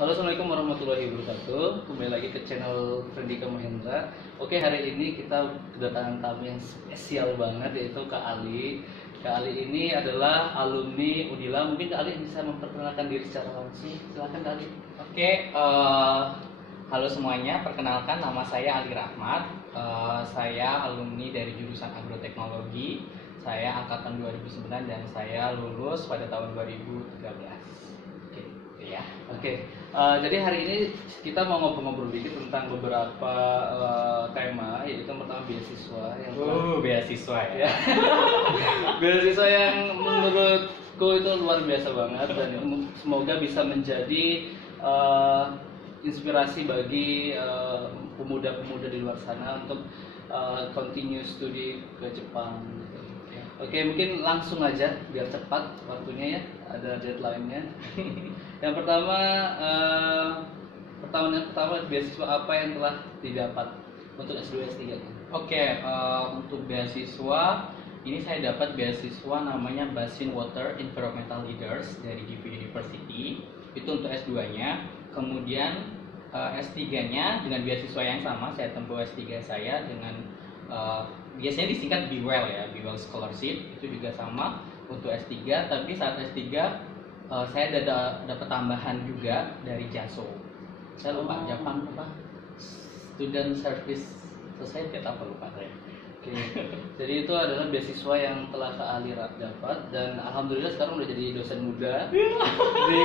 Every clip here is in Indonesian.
Halo, assalamualaikum warahmatullahi wabarakatuh. Kembali lagi ke channel Frendika Mahendra. Oke, hari ini kita kedatangan tamu yang spesial banget, yaitu Kak Ali. Kak Ali ini adalah alumni Unila. Mungkin Kak Ali bisa memperkenalkan diri secara langsung. Silakan Kak Ali. Halo semuanya. Perkenalkan, nama saya Ali Rahmat. Saya alumni dari jurusan Agroteknologi. Saya angkatan 2009 dan saya lulus pada tahun 2013. Oke. Ya. Jadi hari ini kita mau ngobrol-ngobrol dikit tentang beberapa tema, yaitu pertama beasiswa yang Beasiswa ya. beasiswa yang menurutku itu luar biasa banget dan semoga bisa menjadi inspirasi bagi pemuda-pemuda di luar sana untuk continue studi ke Jepang gitu. Oke, mungkin langsung aja biar cepat waktunya ya, ada deadline-nya. Yang pertama, pertama beasiswa apa yang telah didapat untuk S2 S3? Untuk beasiswa ini saya dapat beasiswa namanya Basin Water Environmental Leaders dari GV University. Itu untuk S2-nya. Kemudian S3-nya dengan beasiswa yang sama, saya tempuh S3 saya dengan biasanya disingkat BWell ya, BWell Scholarship. Itu juga sama untuk S3, tapi saat S3 saya dapat tambahan juga dari JASO. Saya lupa, Japan apa? Student Service Society apa lupa saya. Oke. Jadi itu adalah beasiswa yang telah Kak Ali dapat dan alhamdulillah sekarang udah jadi dosen muda di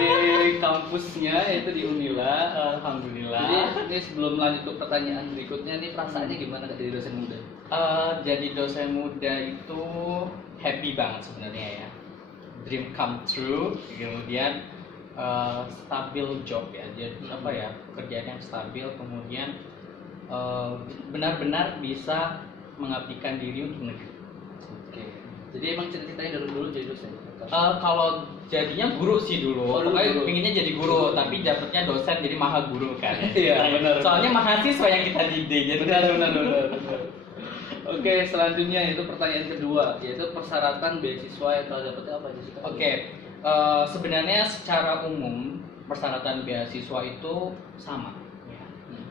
kampusnya, yaitu di Unila. Alhamdulillah. Jadi ini sebelum lanjut ke pertanyaan berikutnya, nih perasaannya gimana Kak jadi dosen muda? Jadi dosen muda itu happy banget sebenarnya ya. Dream come true. Kemudian stabil job ya. Jadi pekerjaan yang stabil. Kemudian benar-benar bisa mengabdikan diri untuk negeri. Oke. Jadi emang cita-citanya dari dulu jadi dosen? Kalau jadinya guru sih dulu. Pokoknya pinginnya jadi guru, tapi dapetnya dosen jadi maha guru kan. Iya, benar. Soalnya mahasiswa yang kita didik. Jadi Benar. Oke, selanjutnya itu pertanyaan kedua, yaitu persyaratan beasiswa yang telah dapatnya apa aja sih? Sebenarnya secara umum persyaratan beasiswa itu sama.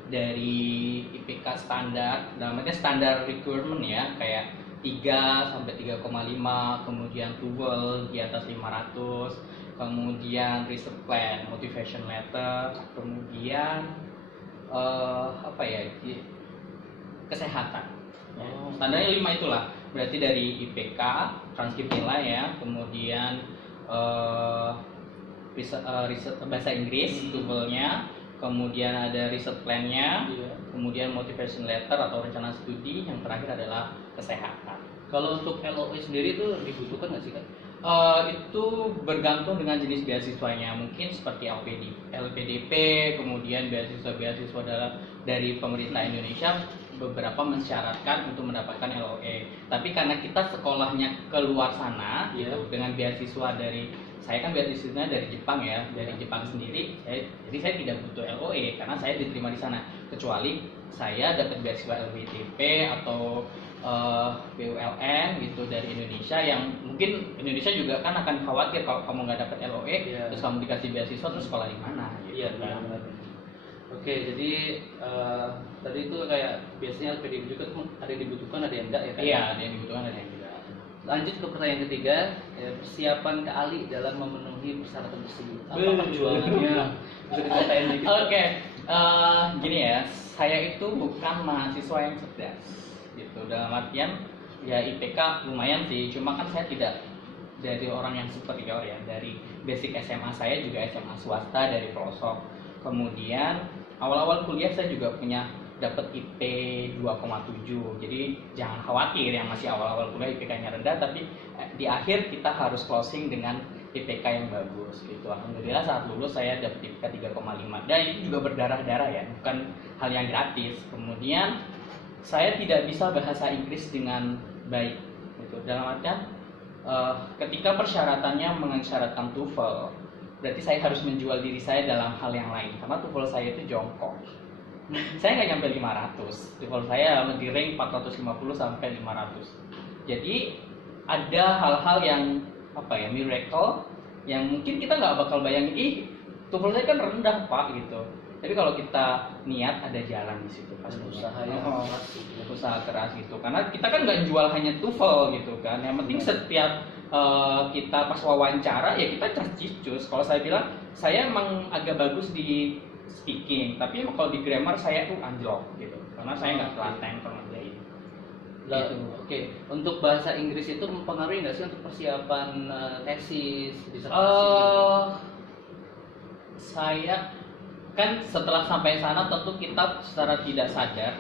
Dari IPK standar, namanya standar requirement ya, kayak 3 sampai 3,5, kemudian TOEFL di atas 500, kemudian research plan, motivation letter, kemudian kesehatan. Standarnya 5 itulah. Berarti dari IPK, transkrip nilai ya, kemudian bahasa Inggris, TOEFL-nya, kemudian ada research plan-nya, kemudian motivation letter atau rencana studi, yang terakhir adalah kesehatan. Kalau untuk LOE sendiri itu dibutuhkan nggak sih Kak? Itu bergantung dengan jenis beasiswanya, mungkin seperti LPDP, kemudian beasiswa dari pemerintah Indonesia beberapa mensyaratkan untuk mendapatkan LOE. Tapi karena kita sekolahnya keluar sana, gitu, dengan beasiswa saya kan beasiswanya dari Jepang ya, dari Jepang sendiri, jadi saya tidak butuh LOE karena saya diterima di sana. Kecuali saya dapat beasiswa LPDP atau BULN gitu dari Indonesia, yang mungkin Indonesia juga kan akan khawatir kalau kamu nggak dapat LOE, terus kamu dikasih beasiswa terus sekolah di mana? Iya, benar. Oke, jadi tadi itu kayak biasanya LPDP juga ada yang dibutuhkan, ada yang enggak ya kan? Iya, ada yang dibutuhkan, ada yang tidak. Lanjut ke pertanyaan ketiga, persiapan Kak Ali dalam memenuhi persyaratan tersebut. Apa perjuangannya? Bisa diceritain dikit? Gini ya, saya itu bukan mahasiswa yang cerdas, gitu. Dalam artian ya IPK lumayan sih, cuma kan saya tidak dari orang yang superior ya. Dari basic SMA saya juga SMA swasta dari pelosok. Kemudian awal-awal kuliah saya juga punya dapat IP 2,7. Jadi jangan khawatir yang masih awal-awal kuliah IPK-nya rendah, tapi di akhir kita harus closing dengan IPK yang bagus gitu. Alhamdulillah saat lulus saya dapat IPK 3,5 dan itu juga berdarah-darah ya, bukan hal yang gratis. Kemudian saya tidak bisa bahasa Inggris dengan baik gitu. Dalam artian ketika persyaratannya mensyaratkan TOEFL, berarti saya harus menjual diri saya dalam hal yang lain karena TOEFL saya itu jongkok. Saya nggak nyampe 500, TOEFL saya di rank 450 sampai 500. Jadi ada hal-hal yang miracle yang mungkin kita nggak bakal bayangin, TOEFL saya kan rendah Pak gitu. Tapi kalau kita niat ada jalan di situ pasti. Usaha yang keras gitu. Usaha keras gitu. Karena kita kan nggak jual hanya TOEFL gitu kan. Yang penting setiap kita pas wawancara ya kita cus. Kalau saya bilang saya emang agak bagus di speaking, tapi emang kalau di grammar saya tuh anjlok gitu. Karena saya nggak telaten pernah belajar. Gitu. Oke, untuk bahasa Inggris itu mempengaruhi nggak sih untuk persiapan tesis, disertasi? Saya kan setelah sampai sana tentu kita secara tidak sadar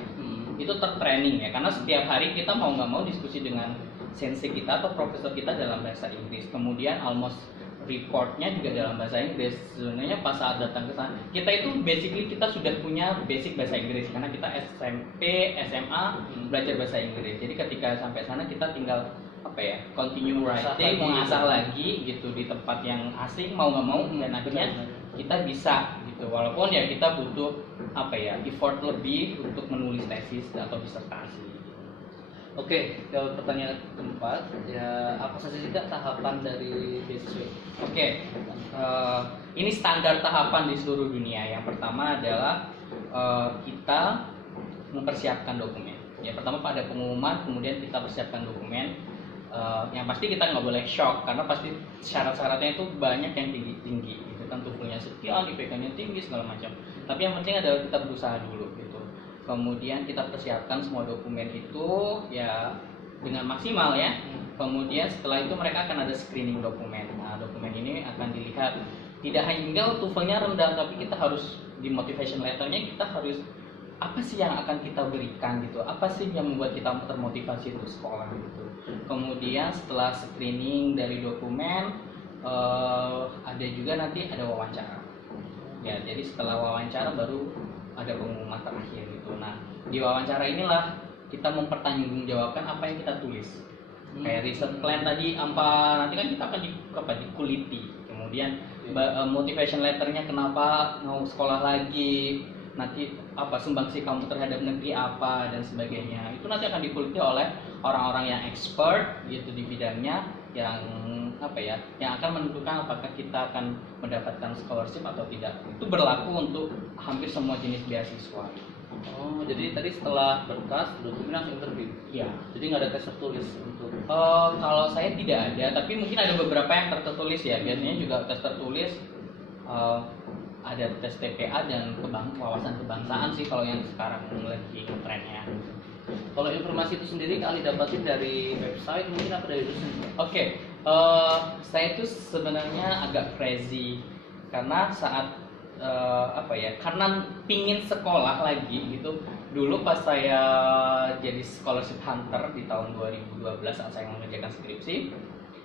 itu tertraining ya, karena setiap hari kita mau nggak mau diskusi dengan sensei kita atau profesor kita dalam bahasa Inggris, kemudian almost reportnya juga dalam bahasa Inggris. Sebenarnya pas saat datang ke sana kita itu basically kita sudah punya basic bahasa Inggris karena kita SMP SMA belajar bahasa Inggris, jadi ketika sampai sana kita tinggal apa ya, continue writing, mengasah lagi gitu di tempat yang asing mau nggak mau, dan akhirnya kita bisa gitu, walaupun ya kita butuh apa ya, effort lebih untuk menulis tesis atau disertasi. Oke, ke pertanyaan keempat, ya apa saja sih Kak tahapan dari beasiswa? Oke, ini standar tahapan di seluruh dunia. Yang pertama adalah kita mempersiapkan dokumen. Yang pertama pada pengumuman, kemudian kita persiapkan dokumen. Yang pasti kita nggak boleh shock karena pasti syarat-syaratnya itu banyak yang tinggi-tinggi. Itu kan TOEFL-nya sekian, IPK-nya tinggi segala macam. Tapi yang penting adalah kita berusaha dulu gitu. Kemudian kita persiapkan semua dokumen itu ya dengan maksimal ya. Kemudian setelah itu mereka akan ada screening dokumen. Nah, dokumen ini akan dilihat tidak hanya TOEFL-nya rendah, tapi kita harus di motivation letter-nya kita harus apa sih yang akan kita berikan gitu, apa sih yang membuat kita termotivasi untuk sekolah gitu. Kemudian setelah screening dari dokumen ada juga nanti ada wawancara ya, jadi setelah wawancara baru ada pengumuman terakhir gitu. Nah di wawancara inilah kita mempertanggungjawabkan apa yang kita tulis, kayak research plan tadi apa, nanti kan kita akan dikuliti. Kemudian motivation letternya kenapa mau sekolah lagi, nanti apa sumbangsi kamu terhadap negeri apa dan sebagainya, itu nanti akan dikuliti oleh orang-orang yang expert gitu di bidangnya, yang apa ya, yang akan menentukan apakah kita akan mendapatkan scholarship atau tidak. Itu berlaku untuk hampir semua jenis beasiswa. Oh, jadi tadi setelah berkas dokumen langsung interview? Iya. Jadi nggak ada tes tertulis untuk? Kalau saya tidak ada, tapi mungkin ada beberapa yang tertulis ya. Biasanya juga tes tertulis. Ada tes TPA dan wawasan kebangsaan sih kalau yang sekarang lagi trennya. Kalau informasi itu sendiri kali dapatin dari website mungkin apa dari dosen? Oke, saya itu sebenarnya agak crazy karena saat apa ya, karena pingin sekolah lagi gitu. Dulu pas saya jadi scholarship hunter di tahun 2012 saat saya mengerjakan skripsi,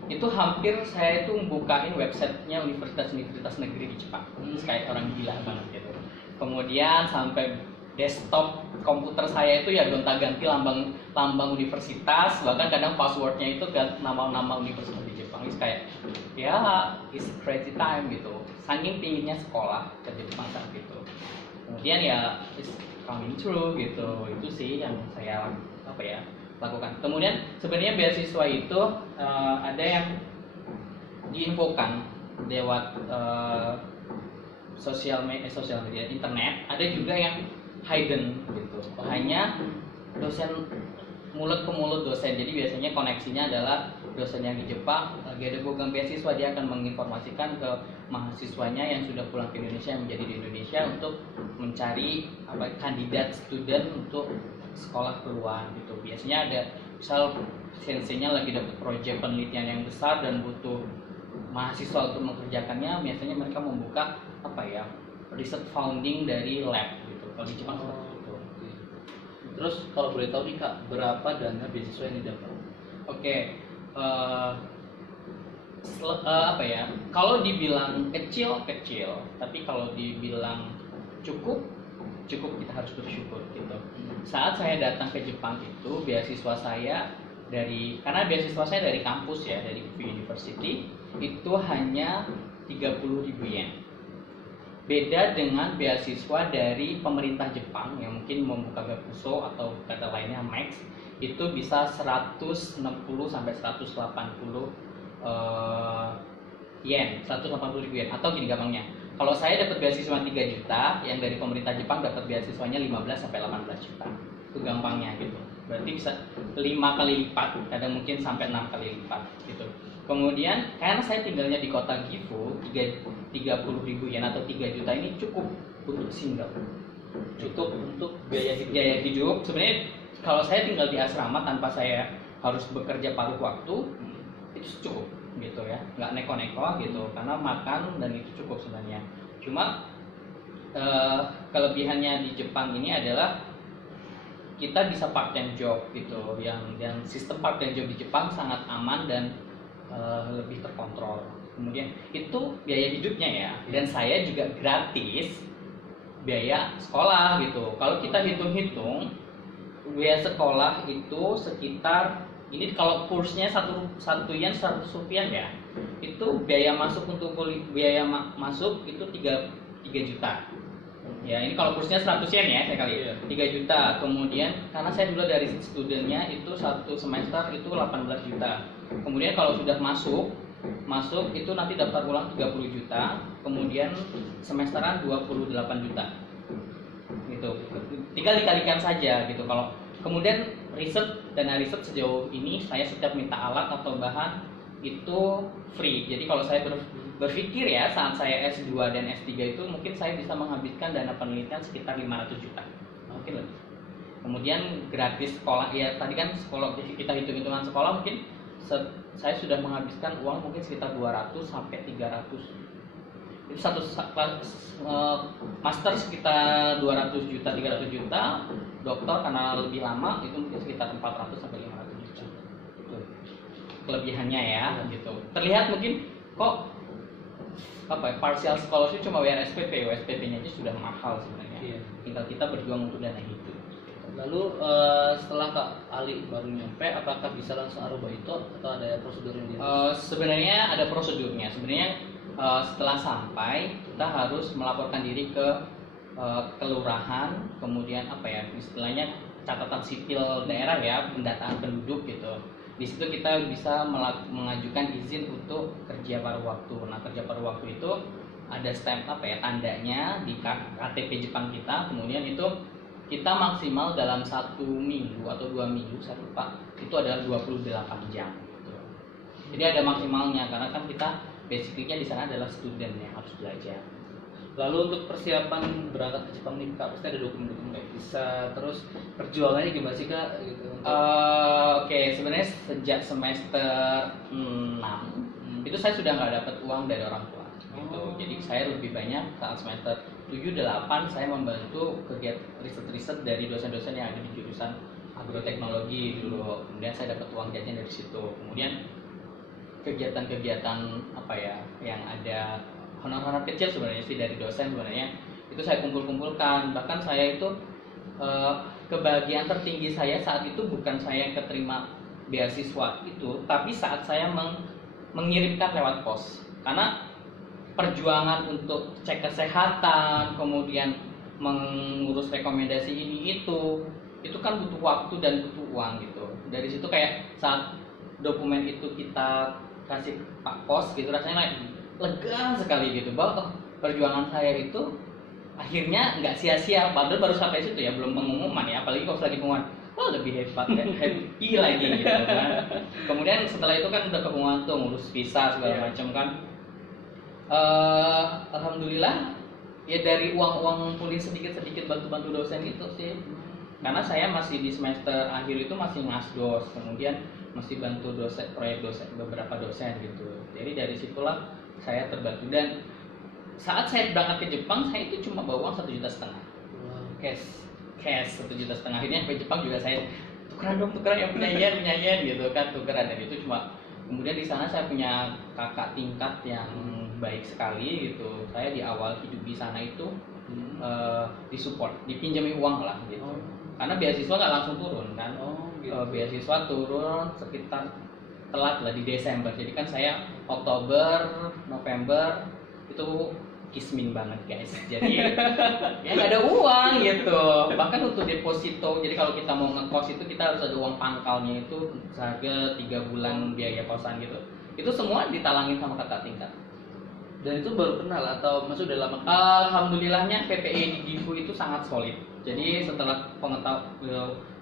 itu hampir saya itu membukain websitenya universitas-universitas negeri di Jepang, kayak orang gila banget gitu. Kemudian sampai desktop komputer saya itu ya gonta-ganti lambang universitas, bahkan kadang passwordnya itu nama-nama universitas di Jepang. Itu kayak ya it's crazy time gitu, saking pinginnya sekolah ke Jepang saat itu. Kemudian ya it's coming true gitu, itu sih yang saya apa ya lakukan. Kemudian sebenarnya beasiswa itu ada yang diinfokan lewat sosial media internet, ada juga yang hidden gitu, hanya dosen mulut ke mulut dosen. Jadi biasanya koneksinya adalah dosen yang di Jepang lagi ada program beasiswa, dia akan menginformasikan ke mahasiswanya yang sudah pulang ke Indonesia, yang menjadi di Indonesia, untuk mencari kandidat student untuk sekolah keluar gitu. Biasanya ada misal senseinya lagi dapat proyek penelitian yang besar dan butuh mahasiswa untuk mengerjakannya, biasanya mereka membuka research founding dari lab gitu. Kalau di Jepang seperti itu. Terus kalau boleh tahu nih Kak, berapa dana beasiswa yang didapat? Oke, kalau dibilang kecil, tapi kalau dibilang cukup kita harus bersyukur gitu. Saat saya datang ke Jepang itu beasiswa saya karena beasiswa saya dari kampus ya, dari University, itu hanya 30.000 yen. Beda dengan beasiswa dari pemerintah Jepang yang mungkin membuka gakuso atau kata lainnya max, itu bisa 160 sampai 180 yen, 180.000 yen. Atau gini gampangnya, Kalau saya dapat beasiswa 3 juta, yang dari pemerintah Jepang dapat beasiswanya 15 sampai 18 juta. Itu gampangnya gitu. Berarti bisa 5 kali lipat, kadang mungkin sampai 6 kali lipat gitu. Kemudian karena saya tinggalnya di kota Gifu, 30.000 yen atau 3 juta ini cukup untuk single. Cukup untuk biaya hidup. Biaya hidup. Sebenarnya kalau saya tinggal di asrama tanpa saya harus bekerja paruh waktu, itu cukup gitu ya, nggak neko-neko gitu, karena makan dan itu cukup sebenarnya. Cuma kelebihannya di Jepang ini adalah kita bisa part time job gitu, yang sistem part time job di Jepang sangat aman dan lebih terkontrol. Kemudian itu biaya hidupnya ya, dan saya juga gratis biaya sekolah gitu. Kalau kita hitung-hitung biaya sekolah itu sekitar, ini kalau kursnya satu yen 100 rupiah ya, itu biaya masuk untuk biaya masuk itu 3 juta. Ya ini kalau kursnya 100 yen ya saya kali, 3 juta. Kemudian karena saya dulu dari studentnya itu satu semester itu 18 juta. Kemudian kalau sudah masuk itu nanti daftar ulang 30 juta. Kemudian semesteran 28 juta. Gitu. Tinggal dikalikan saja gitu. Kalau kemudian dana riset sejauh ini saya setiap minta alat atau bahan itu free. Jadi kalau saya berpikir ya saat saya S2 dan S3 itu mungkin saya bisa menghabiskan dana penelitian sekitar 500 juta. Mungkin lebih. Kemudian gratis sekolah ya, tadi kan sekolah kita hitung-hitungan sekolah mungkin saya sudah menghabiskan uang mungkin sekitar 200 sampai 300. Itu satu master sekitar 200 juta, 300 juta. Dokter karena lebih lama itu mungkin sekitar 400 sampai 500 juta. Itu kelebihannya ya gitu. Terlihat mungkin kok partial scholarship cuma bayar SPP, SPP-nya aja sudah mahal sebenarnya. Iya. Tinggal kita berjuang untuk dana hidup. Lalu setelah Kak Ali baru nyampe, apakah bisa langsung aruba itu atau ada prosedur yang dia? Sebenarnya ada prosedurnya. Sebenarnya setelah sampai kita harus melaporkan diri ke kelurahan, kemudian istilahnya catatan sipil daerah ya, pendataan penduduk gitu. Di situ kita bisa mengajukan izin untuk kerja paruh waktu. Nah, kerja paruh waktu itu ada stamp tandanya di KTP Jepang kita. Kemudian itu kita maksimal dalam 1 minggu atau 2 minggu, saya lupa, itu adalah 28 jam gitu. Jadi ada maksimalnya karena kan kita basically-nya di sana adalah student yang harus belajar. Lalu untuk persiapan berangkat ke Jepang nih Kak, pasti ada dokumen-dokumen kayak visa, terus perjuangannya gimana sih Kak? Gitu, Oke, sebenarnya sejak semester 6 itu saya sudah nggak dapat uang dari orang tua. Gitu. Jadi saya lebih banyak saat semester 7-8 saya membantu kegiatan riset-riset dari dosen-dosen yang ada di jurusan agroteknologi dulu. Kemudian saya dapat uang jajan dari situ. Kemudian kegiatan-kegiatan yang ada honor-honor kecil sebenarnya sih dari dosen sebenarnya itu saya kumpulkan. Bahkan saya itu kebahagiaan tertinggi saya saat itu bukan saya yang keterima beasiswa itu, tapi saat saya mengirimkan lewat pos. Karena perjuangan untuk cek kesehatan, kemudian mengurus rekomendasi ini itu kan butuh waktu dan butuh uang gitu. Dari situ kayak saat dokumen itu kita kasih Pak Pos gitu, rasanya lega sekali gitu bahwa perjuangan saya itu akhirnya nggak sia-sia. Padahal baru sampai situ ya, belum pengumuman ya, apalagi kalau lagi pengumuman lebih hebat ya, happy lagi gitu kan. Kemudian setelah itu kan udah pengumuman tuh ngurus visa segala macam kan. Alhamdulillah ya dari uang kuliah sedikit bantu dosen itu sih, karena saya masih di semester akhir itu masih ngasdos, kemudian masih bantu proyek beberapa dosen gitu. Jadi dari situlah saya terbantu. Dan saat saya berangkat ke Jepang saya itu cuma bawa uang 1,5 juta. Cash 1,5 juta. Akhirnya ke Jepang juga saya tukeran yang punya yen gitu kan, tukeran. Dan itu cuma, kemudian di sana saya punya kakak tingkat yang baik sekali gitu. Saya di awal hidup di sana itu disupport, dipinjami uang lah gitu. Karena beasiswa nggak langsung turun kan. Beasiswa turun sekitar telat lah di Desember. Jadi kan saya Oktober, November itu kismin banget guys. Jadi ya nggak ada uang gitu. Bahkan untuk deposito. Jadi kalau kita mau ngekos itu kita harus ada uang pangkalnya itu seharga 3 bulan biaya kosan gitu. Itu semua ditalangin sama kakak tingkat. Dan itu baru kenal atau maksud udah lama kenal? Alhamdulillahnya PPI di Gifu itu sangat solid. Jadi setelah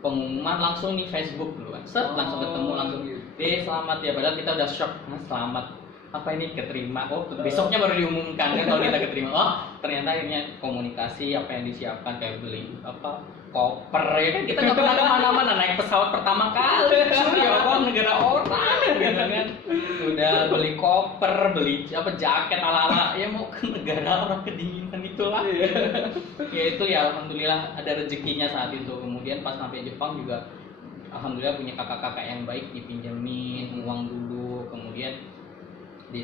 pengumuman langsung nih Facebook dulu kan, langsung ketemu langsung. Gitu. Selamat ya, padahal kita udah shock, nah, selamat apa ini keterima, besoknya baru diumumkan kan kalau kita keterima. Oh ternyata akhirnya komunikasi apa yang disiapkan kayak beli apa koper ya kan, kita nggak pernah kemana-mana, naik pesawat pertama kali ya Allah, negara orang gitu kan, udah beli koper, beli apa jaket ala-ala ya mau ke negara orang kedinginan itulah. Ya itu ya alhamdulillah ada rezekinya saat itu. Kemudian pas sampai Jepang juga alhamdulillah punya kakak-kakak yang baik, dipinjemin uang dulu, kemudian di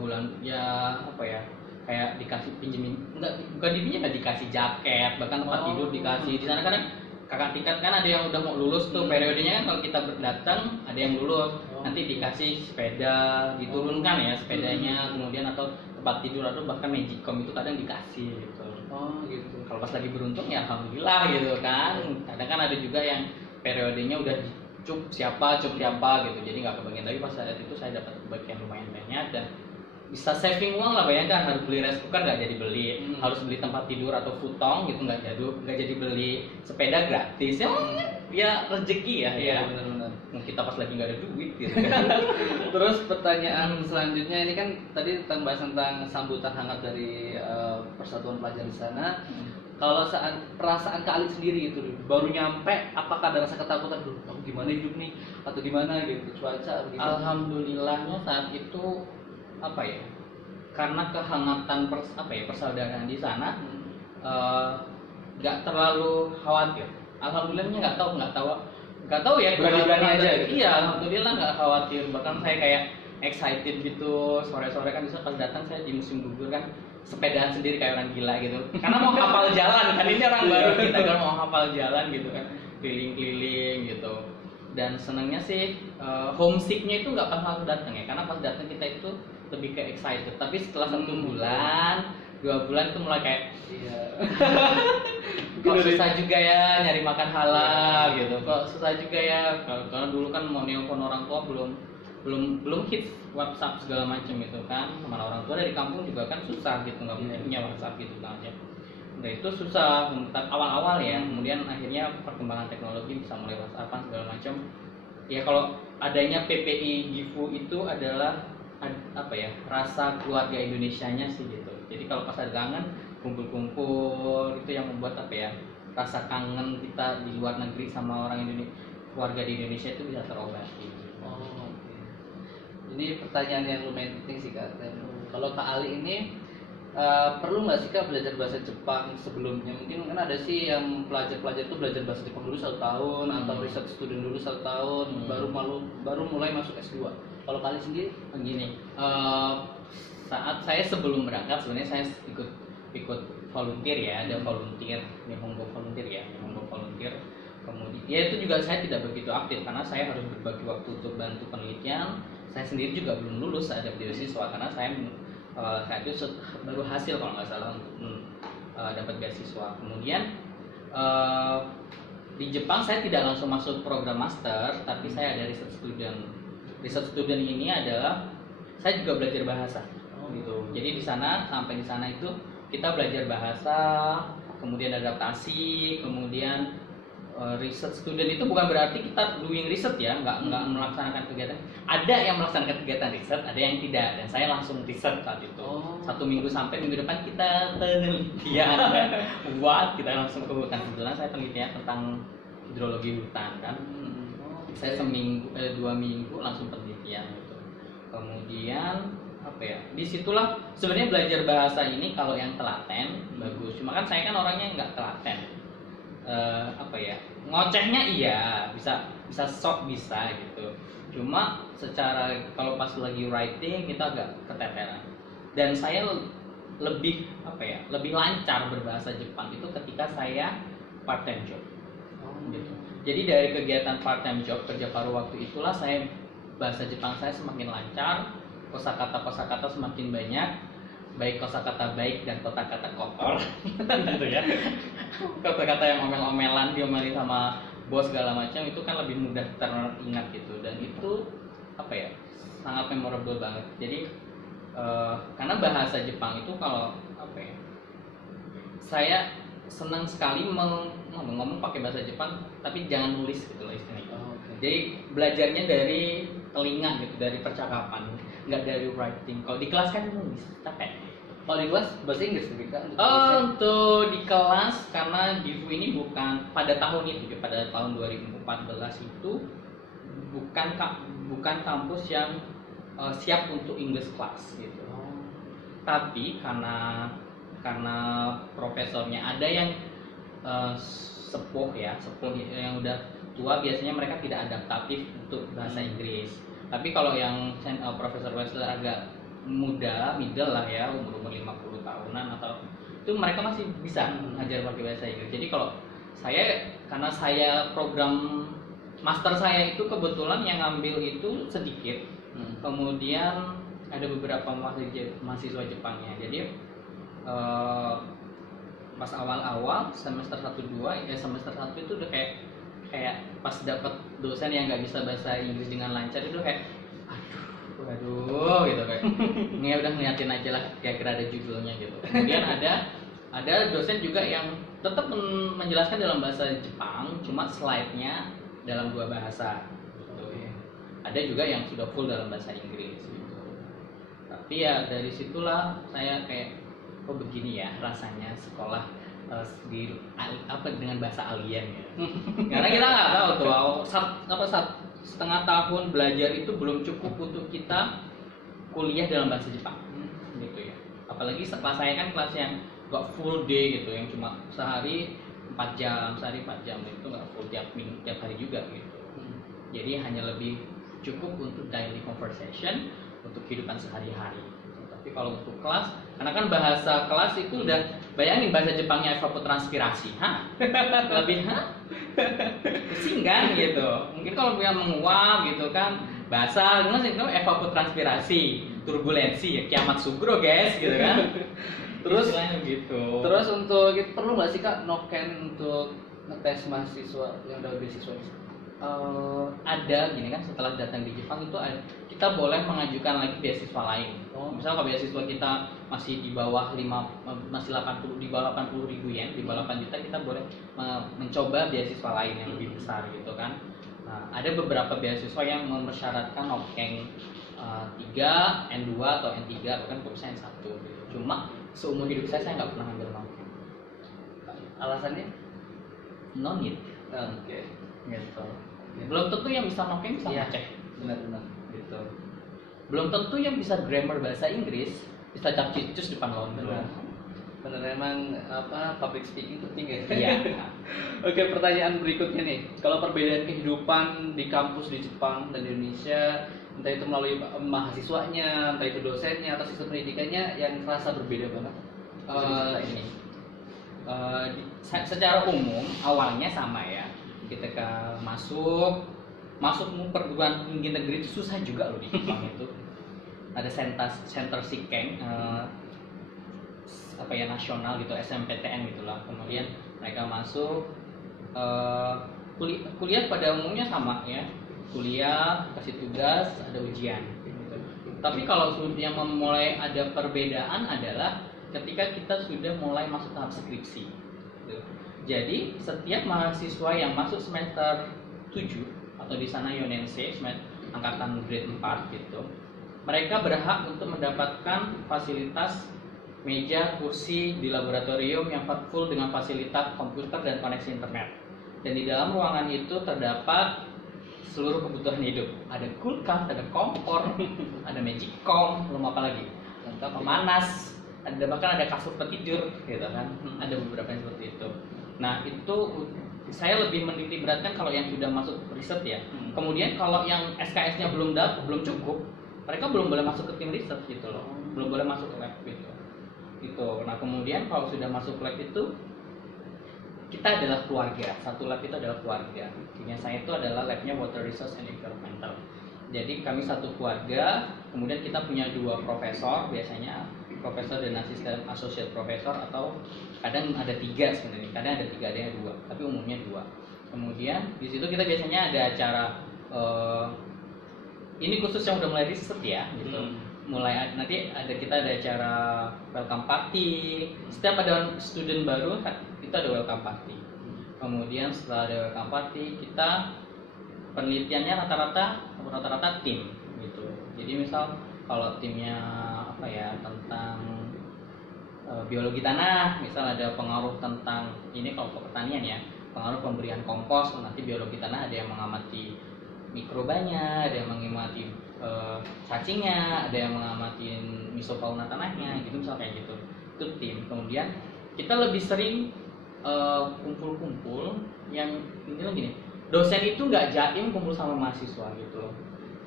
bulan ya apa ya kayak dikasih pinjemin, enggak bukan dipinjam, dikasih jaket, bahkan tempat tidur dikasih. Di sana kadang kakak tingkat kan ada yang udah mau lulus tuh, periodenya kan kalau kita datang ada yang lulus, nanti dikasih sepeda diturunkan ya sepedanya, kemudian atau tempat tidur atau bahkan magicom itu kadang dikasih gitu. Oh gitu. Kalau pas lagi beruntung ya alhamdulillah gitu kan. Kadang kan ada juga yang periodenya udah cup siapa gitu, jadi nggak kebagian. Tapi pas saat itu saya dapat kebagian lumayan banyak dan bisa saving uang lah. Bayangkan harus beli rice cooker nggak jadi beli, harus beli tempat tidur atau futong gitu nggak jadi beli, sepeda gratis ya rezeki ya. Iya benar-benar. Kita pas lagi nggak ada duit gitu. Terus pertanyaan selanjutnya ini kan tadi tentang bahas tentang sambutan hangat dari persatuan pelajar di sana. Kalau saat perasaan Kak Ali sendiri gitu, baru nyampe, apakah ada rasa ketakutan dulu? Aku gimana hidup nih? Atau gimana gitu, cuaca begitu? Alhamdulillahnya saat itu apa ya? Karena kehangatan persaudaraan di sana, nggak terlalu khawatir. Alhamdulillahnya nggak tahu ya. Berani-berani aja. Gitu. Iya, alhamdulillah nggak khawatir. Bahkan saya kayak excited gitu. Sore-sore kan bisa pas datang saya di musim gugur kan, sepedaan sendiri kayak orang gila gitu, karena mau hafal jalan kan, ini orang baru kita kan mau hafal jalan gitu kan, keliling-keliling gitu. Dan senangnya sih homesicknya itu nggak pas langsung datang ya, karena pas datang kita itu lebih ke excited, tapi setelah 1 bulan 2 bulan itu mulai kayak kok susah juga ya nyari makan halal gitu, kok susah juga ya, karena dulu kan mau nelpon orang tua belum hits WhatsApp segala macam gitu kan, mana orang tua dari kampung juga kan susah gitu, nggak punya WhatsApp gitu kan ya. Nah itu susah awal-awal ya, kemudian akhirnya perkembangan teknologi bisa mulai WhatsAppan segala macam. Ya kalau adanya PPI Gifu itu adalah apa ya, rasa keluarga Indonesianya sih gitu. Jadi kalau pas ada kangen kumpul-kumpul itu yang membuat apa ya, rasa kangen kita di luar negeri sama orang Indonesia, keluarga di Indonesia itu bisa terobati. Ini pertanyaan yang lumayan penting sih Kak. Kalau Kak Ali ini perlu nggak sih Kak belajar bahasa Jepang sebelumnya? Mungkin kan ada sih yang pelajar-pelajar itu belajar bahasa Jepang dulu 1 tahun atau research student dulu 1 tahun, baru mulai masuk S2. Kalau Kak Ali sendiri? Begini, saat saya sebelum berangkat sebenarnya saya ikut volunteer ya, ada volunteer Nihongo volunteer. Kemudian ya itu juga saya tidak begitu aktif karena saya harus berbagi waktu untuk bantu penelitian. Saya sendiri juga belum lulus ada beasiswa karena saya saat itu baru hasil kalau nggak salah untuk dapat beasiswa. Kemudian di Jepang saya tidak langsung masuk program master, tapi saya ada research student. Research student ini adalah saya juga belajar bahasa gitu. Jadi di sana sampai di sana itu kita belajar bahasa, kemudian adaptasi, kemudian research student itu bukan berarti kita doing research ya, nggak melaksanakan kegiatan. Ada yang melaksanakan kegiatan riset, ada yang tidak, dan saya langsung riset saat itu. 1 minggu sampai minggu depan kita penelitian. Kita langsung ke hutan. Kebetulan saya penelitian tentang hidrologi hutan kan. Saya 2 minggu langsung penelitian gitu. Kemudian apa ya? Disitulah sebenarnya belajar bahasa ini kalau yang telaten bagus. Cuma kan saya kan orangnya nggak telaten. Apa ya, ngocehnya iya bisa sok bisa gitu, cuma secara kalau pas lagi writing kita agak keteteran. Dan saya lebih apa ya, lebih lancar berbahasa Jepang itu ketika saya part time job gitu. Jadi dari kegiatan part time job kerja paruh waktu itulah saya bahasa Jepang saya semakin lancar, kosakata semakin banyak, baik kosakata baik dan kosakata kotor gitu ya. Kata-kata yang omel-omelan diomelin sama bos segala macam itu kan lebih mudah teringat gitu, dan itu apa ya, sangat memorable banget. Jadi Karena bahasa Jepang itu kalau apa ya, saya senang sekali ngomong pakai bahasa Jepang, tapi jangan nulis gitu loh istilahnya. Jadi belajarnya dari telinga gitu, dari percakapan, nggak dari writing. Kalau di kelas kan nulis, capek. Kalau di kelas bahasa Inggris lebih kan? Untuk di kelas, karena Gifu ini bukan pada tahun itu, pada tahun 2014 itu bukan kampus yang siap untuk English class gitu. Tapi karena profesornya ada yang sepuh yang udah tua, biasanya mereka tidak adaptatif untuk bahasa Inggris. Tapi kalau yang profesor agak muda, middle lah ya, umur 50 tahunan atau itu, mereka masih bisa ngajar pakai bahasa Inggris. Jadi kalau karena saya program master saya itu kebetulan yang ngambil itu sedikit, kemudian ada beberapa mahasiswa Jepangnya. Jadi pas awal-awal semester 1-2 semester 1 itu udah kayak pas dapat dosen yang nggak bisa bahasa Inggris dengan lancar itu kayak aduh gitu kayak ini udah ngeliatin aja lah, kira-kira ada judulnya gitu. Kemudian ada dosen juga yang tetap menjelaskan dalam bahasa Jepang, cuma slide-nya dalam 2 bahasa gitu. Ada juga yang sudah full dalam bahasa Inggris gitu. Tapi ya dari situlah saya kayak kok begini ya rasanya sekolah dengan bahasa alien ya. Karena kita nggak tahu tuh setengah tahun belajar itu belum cukup untuk kita kuliah dalam bahasa Jepang gitu ya. Apalagi kelas saya kan kelas yang nggak full day gitu, yang cuma sehari 4 jam itu nggak full tiap hari juga gitu. Jadi hanya lebih cukup untuk daily conversation, untuk kehidupan sehari-hari. Tapi kalau untuk kelas, karena kan bahasa kelas itu udah, bayangin bahasa Jepangnya evapotranspirasi, lebih pusing kan gitu. Mungkin kalau dia menguap gitu kan, bahasa gimana sih, evapotranspirasi, turbulensi ya, kiamat sugro guys gitu kan. Terus gitu. Terus untuk perlu nggak sih Kak noken untuk ngetes mahasiswa yang udah beasiswa? Ada gini kan, setelah datang di Jepang itu kita boleh mengajukan lagi beasiswa lain. Misal kalau beasiswa kita masih di bawah 80 ribu yen, di bawah 8 juta, kita boleh mencoba beasiswa lain yang lebih besar gitu kan. Nah, ada beberapa beasiswa yang mensyaratkan noken 3, N2 atau N3, bahkan kalau saya N1 gitu. Cuma seumur hidup saya nggak pernah ambil noken. Alasannya? No need. Oke. Gitu. Belum tentu yang bisa noken bisa ngecek. Benar-benar. Gitu. Belum tentu yang bisa grammar bahasa Inggris bisa capcicus depan lawan. Benar, emang public speaking penting ya. Iya. Oke, pertanyaan berikutnya nih. Kalau perbedaan kehidupan di kampus di Jepang dan di Indonesia, entah itu melalui mahasiswanya, entah itu dosennya atau sistem pendidikannya, yang terasa berbeda banget? Secara umum awalnya sama ya. Ketika masuk perguruan tinggi negeri itu susah juga loh di Jepang itu. Ada center Shiken nasional gitu, SMPTN gitulah. Kemudian mereka masuk kuliah pada umumnya sama ya. Kuliah, kasih tugas, ada ujian gitu. Tapi kalau yang memulai ada perbedaan adalah ketika kita sudah mulai masuk tahap skripsi gitu. Jadi setiap mahasiswa yang masuk semester 7 atau di sana Yonensei, angkatan grade 4 gitu, mereka berhak untuk mendapatkan fasilitas meja, kursi di laboratorium yang full dengan fasilitas komputer dan koneksi internet. Dan di dalam ruangan itu terdapat seluruh kebutuhan hidup. Ada kulkas, ada kompor, ada magicom, belum apa lagi, pemanas, bahkan ada kasur tidur gitu kan. Ada beberapa yang seperti itu. Nah, itu saya lebih menitik beratkan kalau yang sudah masuk riset ya. Kemudian kalau yang SKS-nya belum cukup, mereka belum boleh masuk ke tim riset gitu loh. Belum boleh masuk ke lab gitu. Nah, kemudian kalau sudah masuk lab itu, kita adalah keluarga. Satu lab itu adalah keluarga. Punya saya itu adalah labnya Water Resource and Environmental. Jadi kami satu keluarga. Kemudian kita punya 2 profesor, biasanya profesor dan asisten associate profesor, atau kadang ada 3 sebenarnya. Kadang ada 3, ada yang 2, tapi umumnya 2. Kemudian di situ kita biasanya ada acara ini khusus yang udah mulai riset ya gitu. nanti kita ada acara welcome party. Setiap ada student baru itu ada welcome party. Kemudian setelah ada welcome party, kita penelitiannya rata-rata tim gitu. Jadi misal kalau timnya apa ya, tentang biologi tanah, misal ada pengaruh tentang ini kalau pertanian ya, pengaruh pemberian kompos, nanti biologi tanah ada yang mengamati mikrobanya, ada yang mengamati cacingnya, ada yang mengamati mesofauna tanahnya, gitu misal kayak gitu. Itu tim. Kemudian kita lebih sering kumpul-kumpul yang intinya gini, dosen itu nggak jaim kumpul sama mahasiswa gitu loh.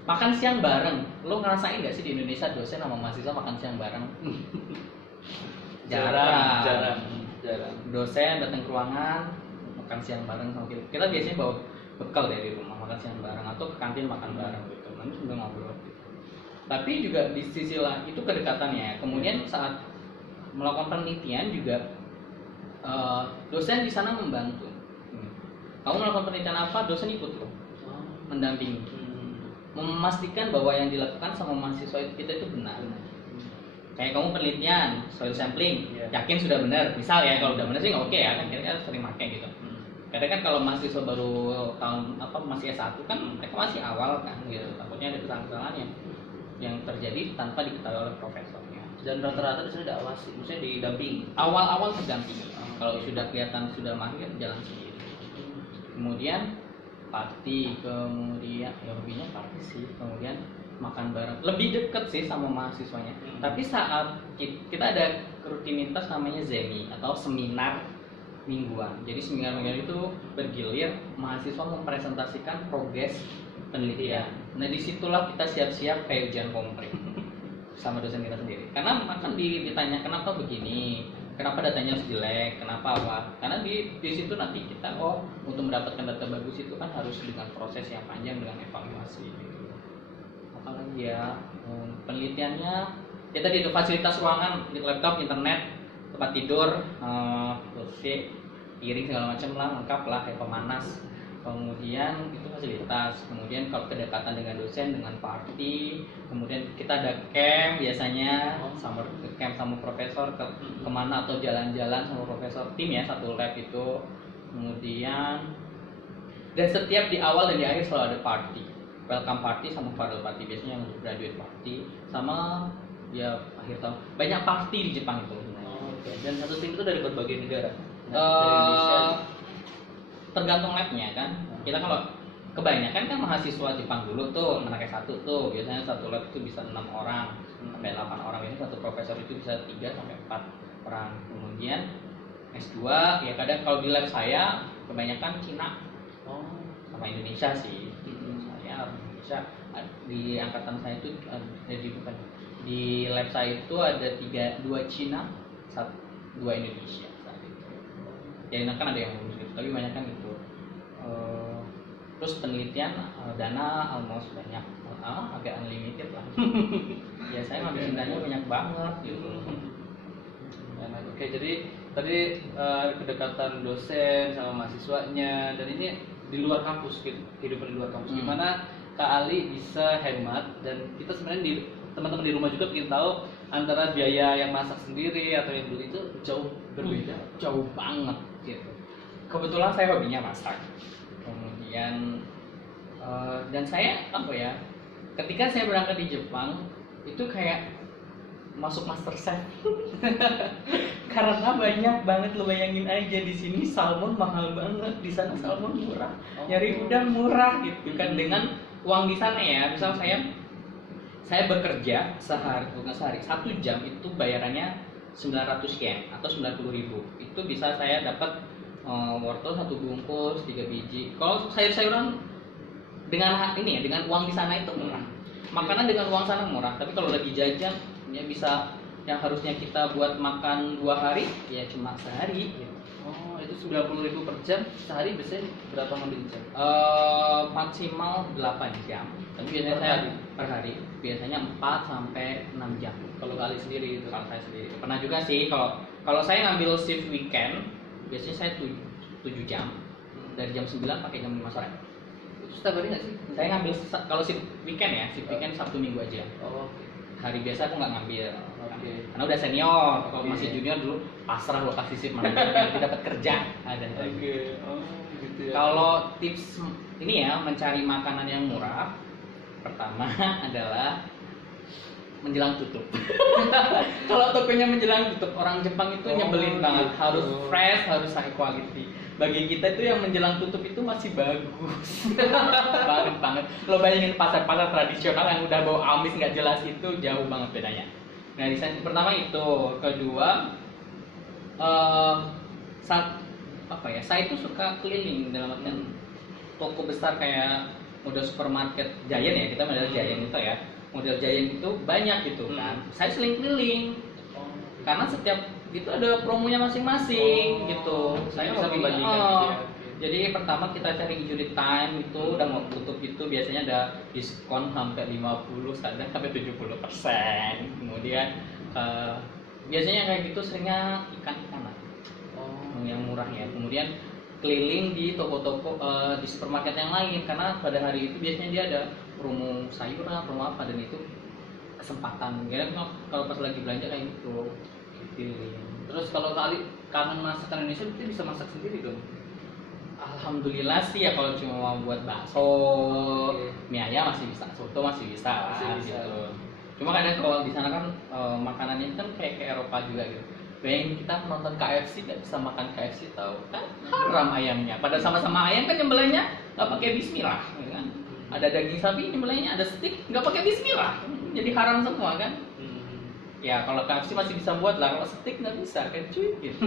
Makan siang bareng, lo ngerasain nggak sih di Indonesia dosen sama mahasiswa makan siang bareng? Jarang. Dosen datang ke ruangan makan siang bareng sama kita. Kita biasanya bawa bekal dari rumah makan siang bareng atau ke kantin makan bareng gitu. Nanti sambil ngobrol. Tapi juga di sisi lain itu kedekatannya. Kemudian saat melakukan penelitian juga dosen di sana membantu. Kamu melakukan penelitian apa, dosen ikut loh, mendampingi, memastikan bahwa yang dilakukan sama mahasiswa kita itu benar. Kayak kamu penelitian soil sampling, yakin sudah benar. Misal ya, kalau udah benar sih nggak oke ya, kan kita sering pakai gitu. Karena kan kalau mahasiswa baru tahun masih S1 kan mereka masih awal kan gitu. Takutnya ada kesalahan-kesalahan yang terjadi tanpa diketahui oleh profesornya. Dan rata-rata di sana diawasi, maksudnya didampingi. Awal-awal terdampingi. Kalau sudah kelihatan sudah mahir, jalan sendiri. Kemudian party, kemudian ya hobinya party sih, kemudian makan bareng, lebih deket sih sama mahasiswanya. Tapi saat kita ada rutinitas namanya Zemi atau seminar mingguan. Jadi seminar mingguan itu bergilir, mahasiswa mempresentasikan progres penelitian. Nah disitulah kita siap-siap kayak ujian kompre sama dosen kita sendiri. Karena akan ditanya kenapa begini, kenapa datanya harus jelek, kenapa apa? Karena di situ nanti kita untuk mendapatkan data bagus itu kan harus dengan proses yang panjang dengan evaluasi. Gitu. Apalagi ya penelitiannya kita di fasilitas ruangan, laptop, internet, tempat tidur, kursi, piring segala macam lah, lengkap lah, kayak pemanas. Kemudian itu fasilitas. Kemudian kalau kedekatan dengan dosen, dengan party, kemudian kita ada camp biasanya sama camp sama profesor kemana atau jalan-jalan sama profesor tim ya, satu lab itu. Kemudian dan setiap di awal dan di akhir selalu ada party, welcome party sama farewell party, biasanya untuk graduate party sama ya akhir tahun. Banyak party di Jepang itu. Dan satu tim itu dari berbagai negara. Dari Indonesia. Tergantung labnya kan. Kita kalau kebanyakan kan mahasiswa Jepang dulu tuh, anak S1 tuh biasanya satu lab itu bisa 6 orang sampai 8 orang. Ini satu profesor itu bisa 3 sampai 4 orang. Kemudian S2 ya kadang kalau di lab saya kebanyakan Cina sama Indonesia sih. Saya Indonesia di angkatan saya itu di lab saya itu ada 2 Cina, 2 Indonesia saat itu. Ya kan ada yang lulus gitu, tapi banyak kan gitu. Terus penelitian dana almost banyak, agak unlimited lah. Ya saya ngabisin dananya banyak banget gitu. Oke, jadi tadi kedekatan dosen sama mahasiswanya, dan ini di luar kampus gitu, kehidupan di luar kampus. Gimana Kak Ali bisa hemat, dan kita sebenarnya teman-teman di rumah juga ingin tahu antara biaya yang masak sendiri atau yang beli itu jauh berbeda. Jauh banget gitu. Kebetulan saya hobinya masak. Kemudian dan saya ketika saya berangkat di Jepang itu kayak masuk MasterChef. Karena banyak banget, lo bayangin aja di sini salmon mahal banget, di sana salmon murah. Nyari udang murah gitu kan, dengan uang di sana ya. Misal saya bekerja bukan sehari, 1 jam itu bayarannya 900 yen atau 90.000. Itu bisa saya dapat wortel 1 bungkus 3 biji. Kalau sayur-sayuran dengan uang di sana itu murah. Makanan dengan uang sana murah, tapi kalau lagi jajan ya bisa yang harusnya kita buat makan 2 hari ya cuma sehari gitu. Itu 90.000 per jam, sehari biasanya berapa ngambil jam? Maksimal 8 jam. Tapi biasanya saya per hari biasanya 4 sampai 6 jam. Kalau kali sendiri itu. Kalau saya sendiri. Pernah juga sih kalau saya ngambil shift weekend, biasanya saya 7 jam. Dari jam 9 pakai jam 5 sore. Itu setiap hari nggak sih? Saya ngambil kalau shift weekend ya, shift weekend Sabtu Minggu aja. Okay. hari biasa aku nggak ngambil. Oke. Karena udah senior. Kalau Oke. masih junior dulu pasrah lokasi shift mana nanti dapat kerja. Ada. Oke. Oh, gitu ya. Kalau tips ini ya mencari makanan yang murah, pertama adalah menjelang tutup. Kalau tokonya menjelang tutup, orang Jepang itu nyebelin banget, harus fresh, harus high quality. Bagi kita itu yang menjelang tutup itu masih bagus. banget. Lo bayangin pasar-pasar tradisional yang udah bau amis nggak jelas itu jauh banget bedanya. Nah, desain pertama itu, kedua saya itu suka keliling dalam artian toko besar kayak model supermarket Giant ya, kita model Giant itu ya, model Giant itu banyak gitu kan. Saya sering keliling karena setiap itu ada promonya masing-masing gitu. Saya bisa hobi- membandingkan oh. gitu ya. Jadi pertama kita cari injury time itu udah mau tutup itu biasanya ada diskon sampai 50, kadang sampai 70%. Kemudian biasanya kayak gitu seringnya ikan-ikanan yang murah ya. Kemudian keliling di toko-toko di supermarket yang lain karena pada hari itu biasanya dia ada promo sayuran, promo apa, dan itu kesempatan. Kira kalau pas lagi belanja kayak gitu. Terus kalau kali kangen masakan Indonesia berarti bisa masak sendiri dong. Alhamdulillah sih ya, kalau cuma mau buat bakso, mie ayam masih bisa, soto masih bisa lah Masih bisa. gitu. Cuma kadang kalau di sana kan makanannya kan kayak ke Eropa juga gitu. Bayangin kita nonton KFC nggak bisa makan KFC tahu kan haram ayamnya. Pada sama-sama ayam kan nyembelihnya nggak pakai Bismillah, ya kan? Ada daging sapi nyembelihnya, ada steak nggak pakai Bismillah, jadi haram semua kan? Ya kalau KFC masih bisa buat lah, kalau steak nggak bisa kan cuy gitu.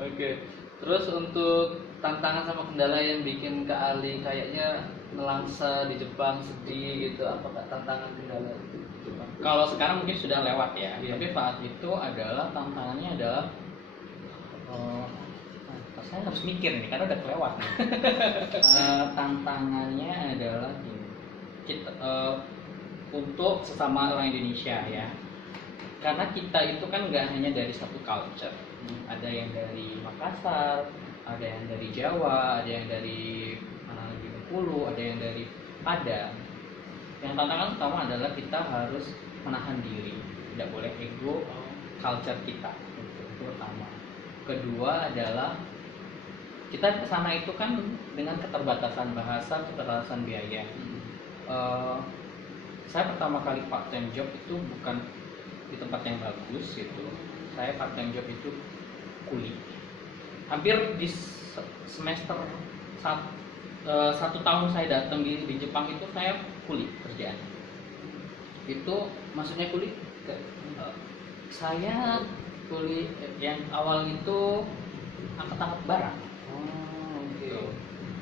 Oke. Terus untuk tantangan sama kendala yang bikin Kak Ali kayaknya melangsa di Jepang sedih gitu, apakah tantangan kendala itu di Jepang? Kalau sekarang mungkin sudah lewat ya, Iya. tapi saat itu adalah tantangannya adalah saya harus mikir nih karena udah kelewat nih. Tantangannya adalah gini, kita untuk sesama orang Indonesia ya, karena kita itu kan nggak hanya dari satu culture, ada yang dari Makassar, ada yang dari Jawa, ada yang dari mana lagi, Bengkulu, ada yang dari Padang. Yang tantangan utama adalah kita harus menahan diri, tidak boleh ego culture kita, itu pertama. Kedua adalah kita kesana itu kan dengan keterbatasan bahasa, keterbatasan biaya. Saya pertama kali part time job itu bukan di tempat yang bagus gitu. Saya part time job itu kuli. Hampir di semester 1 tahun saya datang di Jepang itu saya kuli kerjaan. Itu maksudnya kulit? Saya kuli yang awal itu angkat-angkat barang. Oke.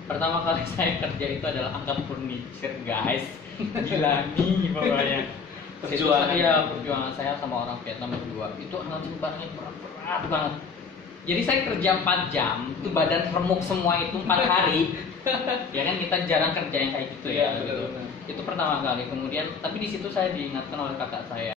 Pertama kali saya kerja itu adalah angkat furniture, guys. Gila nih pokoknya. Perjuangan saya sama orang Vietnam berdua. Itu angkat barangnya berat banget. Jadi saya kerja 4 jam, itu badan remuk semua itu 4 hari. Ya kan kita jarang kerja yang kayak gitu ya. Iya, betul. Itu pertama kali. Kemudian tapi di situ saya diingatkan oleh kakak saya.